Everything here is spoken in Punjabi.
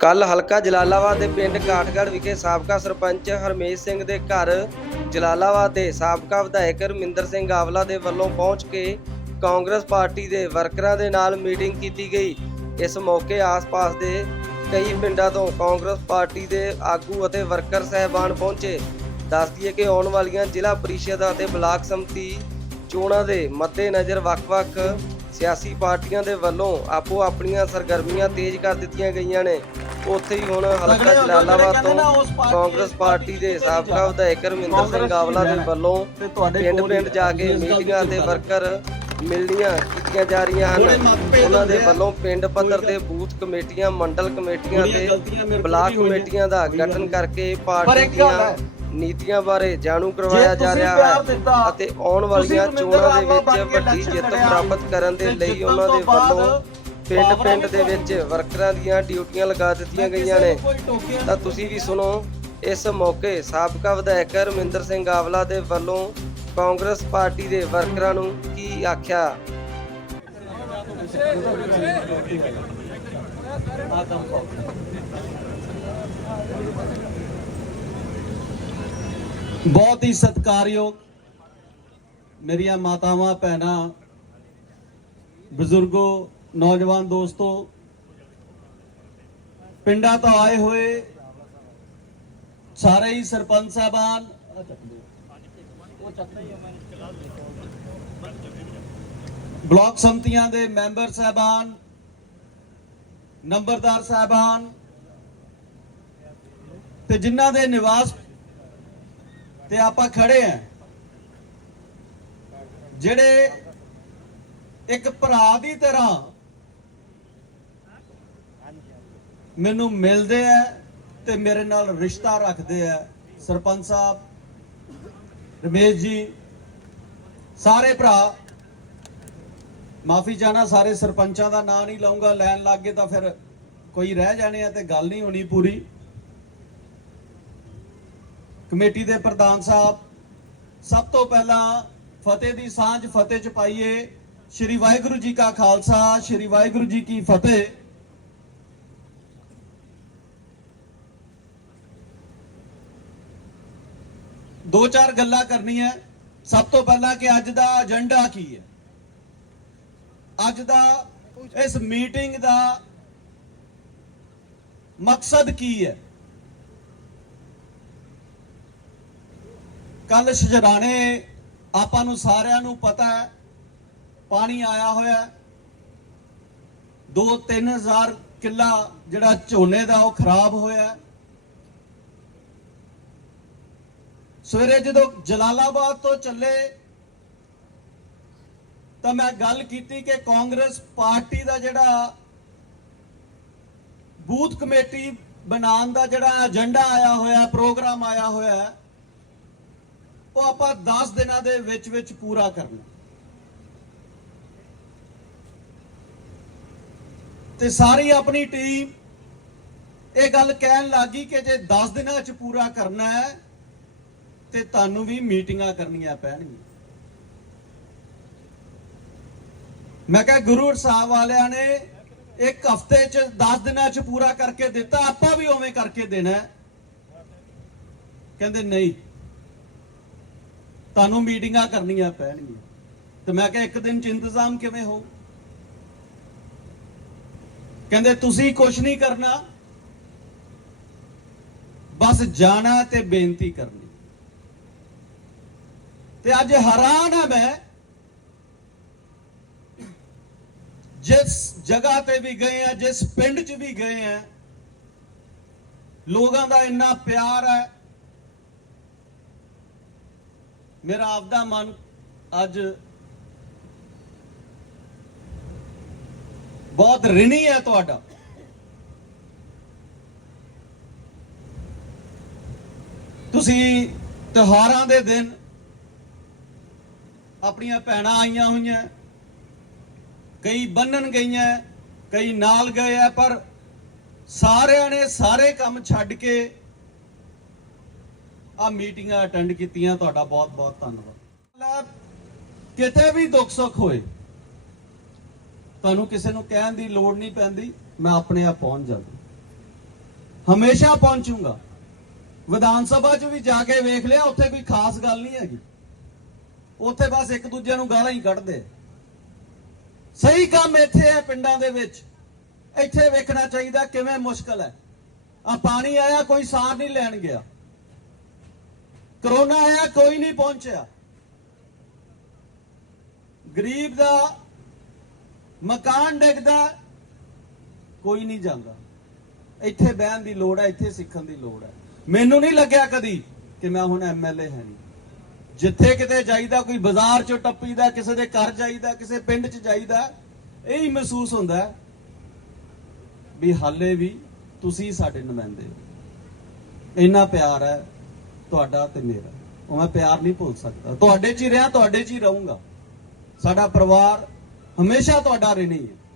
ਕੱਲ ਹਲਕਾ ਜਲਾਲਾਬਾਦ ਦੇ ਪਿੰਡ ਕਾਠਗੜ੍ਹ ਵਿਖੇ ਸਾਬਕਾ ਸਰਪੰਚ ਹਰਮੇਸ਼ ਸਿੰਘ ਦੇ ਘਰ ਜਲਾਲਾਬਾਦ ਦੇ ਸਾਬਕਾ ਵਿਧਾਇਕ ਰਮਿੰਦਰ ਸਿੰਘ ਆਵਲਾ ਦੇ ਵੱਲੋਂ ਪਹੁੰਚ ਕੇ ਕਾਂਗਰਸ ਪਾਰਟੀ ਦੇ ਵਰਕਰਾਂ ਦੇ ਨਾਲ ਮੀਟਿੰਗ ਕੀਤੀ ਗਈ। ਇਸ ਮੌਕੇ ਆਸ-ਪਾਸ ਦੇ ਕਈ ਪਿੰਡਾਂ ਤੋਂ ਕਾਂਗਰਸ ਪਾਰਟੀ ਦੇ ਆਗੂ ਅਤੇ ਵਰਕਰ ਸਹਿਬਾਨ ਪਹੁੰਚੇ। ਦੱਸ ਦਈਏ ਕਿ ਆਉਣ ਵਾਲੀਆਂ ਜ਼ਿਲ੍ਹਾ ਪਰਿਸ਼ਦ ਅਤੇ ਬਲਾਕ ਸੰਮਤੀ ਚੋਣਾਂ ਦੇ ਮੱਦੇਨਜ਼ਰ ਵੱਖ-ਵੱਖ ਸਿਆਸੀ ਪਾਰਟੀਆਂ ਦੇ ਵੱਲੋਂ ਆਪੋ ਆਪਣੀਆਂ ਸਰਗਰਮੀਆਂ ਤੇਜ਼ ਕਰ ਦਿੱਤੀਆਂ ਗਈਆਂ ਨੇ। ਉੱਥੇ ਹੀ ਹੁਣ ਹਲਕਾ ਜਲਾਲਾਬਾਦ ਤੋਂ ਕਾਂਗਰਸ ਪਾਰਟੀ ਦੇ ਸਾਬਕਾ ਵਿਧਾਇਕ ਰਮਿੰਦਰ ਸਿੰਘ ਆਵਲਾ ਦੇ ਵੱਲੋਂ ਪਿੰਡ-ਪਿੰਡ ਜਾ ਕੇ ਮੀਟਿੰਗਾਂ ਤੇ ਵਰਕਰ ਮਿਲਣੀਆਂ ਕੀਤੀਆਂ ਜਾ ਰਹੀਆਂ ਹਨ। ਉਹਨਾਂ ਦੇ ਵੱਲੋਂ ਪਿੰਡ ਪੱਧਰ ਤੇ ਬੂਥ ਕਮੇਟੀਆਂ ਮੰਡਲ ਕਮੇਟੀਆਂ ਤੇ ਬਲਾਕ ਕਮੇਟੀਆਂ ਦਾ ਗਠਨ ਕਰਕੇ ਪਾਰਟੀ ਦੀਆਂ ਨੀਤੀਆਂ ਬਾਰੇ ਜਾਣੂ ਕਰਵਾਇਆ ਜਾ ਰਿਹਾ ਹੈ ਅਤੇ ਆਉਣ ਵਾਲੀਆਂ ਚੋਣਾਂ ਦੇ ਵਿੱਚ ਵੱਡੀ ਜਿੱਤ ਪ੍ਰਾਪਤ ਕਰਨ ਦੇ ਲਈ ਉਹਨਾਂ ਦੇ ਵੱਲੋਂ ਪਿੰਡ-ਪਿੰਡ ਦੇ ਵਿੱਚ ਵਰਕਰਾਂ ਦੀਆਂ ਡਿਊਟੀਆਂ ਲਗਾ ਦਿੱਤੀਆਂ ਗਈਆਂ ਨੇ ਤਾਂ ਤੁਸੀਂ ਵੀ ਸੁਣੋ ਇਸ ਮੌਕੇ ਸਾਬਕਾ ਵਿਧਾਇਕ ਰਮਿੰਦਰ ਸਿੰਘ ਆਵਲਾ ਦੇ ਵੱਲੋਂ ਕਾਂਗਰਸ ਪਾਰਟੀ ਦੇ ਵਰਕਰਾਂ ਨੂੰ ਕੀ ਆਖਿਆ? ਬਹੁਤ ਹੀ ਸਤਿਕਾਰਯੋਗ ਮੇਰੀਆਂ ਮਾਤਾਵਾਂ ਭੈਣਾਂ ਬਜ਼ੁਰਗੋ ਨੌਜਵਾਨ ਦੋਸਤੋ, ਪਿੰਡਾਂ ਤੋਂ ਆਏ ਹੋਏ ਸਾਰੇ ਹੀ ਸਰਪੰਚ ਸਾਹਿਬਾਨ, ਬਲਾਕ ਸੰਮਤੀਆਂ ਦੇ ਮੈਂਬਰ ਸਾਹਿਬਾਨ, ਨੰਬਰਦਾਰ ਸਾਹਿਬਾਨ ਤੇ ਜਿਨ੍ਹਾਂ ਦੇ ਨਿਵਾਸ ਤੇ ਆਪਾਂ ਖੜੇ ਆ, ਜਿਹੜੇ ਇੱਕ ਭਰਾ ਦੀ ਤਰ੍ਹਾਂ ਮੈਨੂੰ ਮਿਲਦੇ ਆ ਤੇ ਮੇਰੇ ਨਾਲ ਰਿਸ਼ਤਾ ਰੱਖਦੇ ਆ। ਸਰਪੰਚ ਸਾਹਿਬ, ਰਮੇਸ਼ ਜੀ, ਸਾਰੇ ਭਰਾ। ਮਾਫੀ ਚਾਹਨਾ ਸਾਰੇ ਸਰਪੰਚਾਂ ਦਾ ਨਾਂ ਨਹੀਂ ਲਾਉਂਗਾ ਲੈਣ ਲੱਗ ਤਾਂ ਫਿਰ ਕੋਈ ਰਹਿ ਜਾਣੇ ਆ ਤੇ ਗੱਲ ਨਹੀਂ ਹੋਣੀ ਪੂਰੀ। ਕਮੇਟੀ ਦੇ ਪ੍ਰਧਾਨ ਸਾਹਿਬ, ਸਭ ਤੋਂ ਪਹਿਲਾਂ ਫਤਿਹ ਦੀ ਸਾਂਝ ਫਤਿਹ ਚ ਪਾਈਏ। ਸ਼੍ਰੀ ਵਾਹਿਗੁਰੂ ਜੀ ਕਾ ਖਾਲਸਾ, ਸ਼੍ਰੀ ਵਾਹਿਗੁਰੂ ਜੀ ਕੀ ਫਤਿਹ। ਦੋ ਚਾਰ ਗੱਲਾਂ ਕਰਨੀਆਂ। ਸਭ ਤੋਂ ਪਹਿਲਾਂ ਕਿ ਅੱਜ ਦਾ ਏਜੰਡਾ ਕੀ ਹੈ? ਅੱਜ ਦਾ ਇਸ ਮੀਟਿੰਗ ਦਾ ਮਕਸਦ ਕੀ ਹੈ? ਕੱਲ ਸ਼ਜਰਾਣੇ ਆਪਾਂ ਨੂੰ ਸਾਰਿਆਂ ਨੂੰ ਪਤਾ ਹੈ, ਪਾਣੀ ਆਇਆ ਹੋਇਆ ਹੈ। 2-3000 ਕਿੱਲਾ ਜਿਹੜਾ ਝੋਨੇ ਦਾ ਉਹ ਖਰਾਬ ਹੋਇਆ ਹੈ ਸਵੇਰੇ ਜਦੋਂ ਜਲਾਲਾਬਾਦ ਤੋਂ ਚੱਲੇ, ਤਾਂ ਮੈਂ ਗੱਲ ਕੀਤੀ ਕਿ ਕਾਂਗਰਸ ਪਾਰਟੀ ਦਾ ਜਿਹੜਾ ਬੂਥ ਕਮੇਟੀ ਬਣਾਉਣ ਦਾ ਜਿਹੜਾ ਏਜੰਡਾ ਆਇਆ ਹੋਇਆ, ਪ੍ਰੋਗਰਾਮ ਆਇਆ ਹੋਇਆ, ਉਹ ਆਪਾਂ 10 ਦਿਨਾਂ ਦੇ ਵਿੱਚ ਵਿੱਚ ਪੂਰਾ ਕਰਨਾ। ਤੇ ਸਾਰੀ ਆਪਣੀ ਟੀਮ ਇਹ ਗੱਲ ਕਹਿਣ ਲੱਗੀ ਕਿ ਜੇ 10 ਦਿਨਾਂ 'ਚ ਪੂਰਾ ਕਰਨਾ ਹੈ ਤੇ ਤੁਹਾਨੂੰ ਵੀ ਮੀਟਿੰਗਾਂ ਕਰਨੀਆਂ ਪੈਣਗੀਆਂ। ਮੈਂ ਕਿਹਾ ਗੁਰੂ ਸਾਹਿਬ ਵਾਲਿਆਂ ਨੇ ਇੱਕ ਹਫ਼ਤੇ 'ਚ 10 ਦਿਨਾਂ 'ਚ ਪੂਰਾ ਕਰਕੇ ਦਿੱਤਾ, ਆਪਾਂ ਵੀ ਉਵੇਂ ਕਰਕੇ ਦੇਣਾ ਕਹਿੰਦੇ ਨਹੀਂ, ਤੁਹਾਨੂੰ ਮੀਟਿੰਗਾਂ ਕਰਨੀਆਂ ਪੈਣਗੀਆਂ। ਤੇ ਮੈਂ ਕਿਹਾ ਇੱਕ ਦਿਨ ਚ ਇੰਤਜ਼ਾਮ ਕਿਵੇਂ ਹੋ ਕਹਿੰਦੇ ਤੁਸੀਂ ਕੁਝ ਨਹੀਂ ਕਰਨਾ, ਬਸ ਜਾਣਾ ਤੇ ਬੇਨਤੀ ਕਰਨਾ। ਤੇ ਅੱਜ ਹੈਰਾਨ ਆ ਮੈਂ ਜਿਸ ਜਗ੍ਹਾ ਤੇ ਵੀ ਗਏ ਆ ਜਿਸ ਪਿੰਡ 'ਚ ਵੀ ਗਏ ਆ ਲੋਕਾਂ ਦਾ ਇੰਨਾ ਪਿਆਰ ਹੈ। ਮੇਰਾ ਆਪਦਾ ਮਨ ਅੱਜ ਬਹੁਤ ਰਿਣੀ ਹੈ ਤੁਹਾਡਾ। ਤੁਸੀਂ ਤਿਉਹਾਰਾਂ ਦੇ ਦਿਨ ਆਪਣੀਆਂ ਭੈਣਾਂ ਆਈਆਂ ਹੋਈਆਂ। ਕਈ ਬੰਨਣ ਗਈਆਂ, ਕਈ ਨਾਲ ਗਏ ਆ, ਪਰ ਸਾਰਿਆਂ ਨੇ ਸਾਰੇ ਕੰਮ ਛੱਡ ਕੇ ਆ ਮੀਟਿੰਗਾਂ ਅਟੈਂਡ ਕੀਤੀਆਂ। ਤੁਹਾਡਾ ਬਹੁਤ ਬਹੁਤ ਧੰਨਵਾਦ। ਕਿਤੇ ਵੀ ਦੁੱਖ ਸੁੱਖ ਹੋਏ, ਤੁਹਾਨੂੰ ਕਿਸੇ ਨੂੰ ਕਹਿਣ ਦੀ ਲੋੜ ਨਹੀਂ ਪੈਂਦੀ। ਮੈਂ ਆਪਣੇ ਆਪ ਪਹੁੰਚ ਜਾਂਦਾ। ਹਮੇਸ਼ਾ ਪਹੁੰਚੂਗਾ। ਵਿਧਾਨ ਸਭਾ 'ਚ ਵੀ ਜਾ ਕੇ ਵੇਖ ਲਿਆ, ਉੱਥੇ ਕੋਈ ਖਾਸ ਗੱਲ ਨਹੀਂ ਹੈਗੀ। ਉੱਥੇ ਬਸ ਇੱਕ ਦੂਜੇ ਨੂੰ ਗਾਲਾਂ ਹੀ ਕੱਢਦੇ। ਸਹੀ ਕੰਮ ਇੱਥੇ ਹੈ ਪਿੰਡਾਂ ਦੇ ਵਿੱਚ। ਇੱਥੇ ਵੇਖਣਾ ਚਾਹੀਦਾ ਕਿਵੇਂ ਮੁਸ਼ਕਲ ਹੈ। ਆ ਪਾਣੀ ਆਇਆ, ਕੋਈ ਸਾਰ ਨਹੀਂ ਲੈਣ ਗਿਆ। ਕਰੋਨਾ ਆਇਆ, ਕੋਈ ਨਹੀਂ ਪਹੁੰਚਿਆ। ਗਰੀਬ ਦਾ ਮਕਾਨ ਡਿੱਗਦਾ, ਕੋਈ ਨਹੀਂ ਜਾਂਦਾ। ਇੱਥੇ ਬਹਿਣ ਦੀ ਲੋੜ ਹੈ, ਇੱਥੇ ਸਿੱਖਣ ਦੀ ਲੋੜ ਹੈ। ਮੈਨੂੰ ਨਹੀਂ ਲੱਗਿਆ ਕਦੀ ਕਿ ਮੈਂ ਹੁਣ ਐਮਐਲਏ ਹੈ ਨਹੀਂ ਜਿੱਥੇ ਕਿਤੇ ਜਾਈਦਾ, ਕੋਈ ਬਾਜ਼ਾਰ ਚੋਂ ਟੱਪੀਦਾ, ਕਿਸੇ ਦੇ ਘਰ ਜਾਈਦਾ, ਕਿਸੇ ਪਿੰਡ 'ਚ ਜਾਈਦਾ, ਇਹ ਹੀ ਮਹਿਸੂਸ ਹੁੰਦਾ ਵੀ ਹਾਲੇ ਵੀ ਤੁਸੀਂ ਸਾਡੇ ਨੁਮਾਇੰਦੇ ਹੋ। ਇੰਨਾ ਪਿਆਰ ਹੈ ਤੁਹਾਡਾ ਤੇ ਮੇਰਾ। ਉਹ ਮੈਂ ਪਿਆਰ ਨਹੀਂ ਭੁੱਲ ਸਕਦਾ। ਤੁਹਾਡੇ 'ਚ ਹੀ ਰਿਹਾ, ਤੁਹਾਡੇ 'ਚ ਹੀ ਰਹੂੰਗਾ। ਸਾਡਾ ਪਰਿਵਾਰ ਹਮੇਸ਼ਾ ਤੁਹਾਡਾ ਰਹਿਣੀ ਹੈ।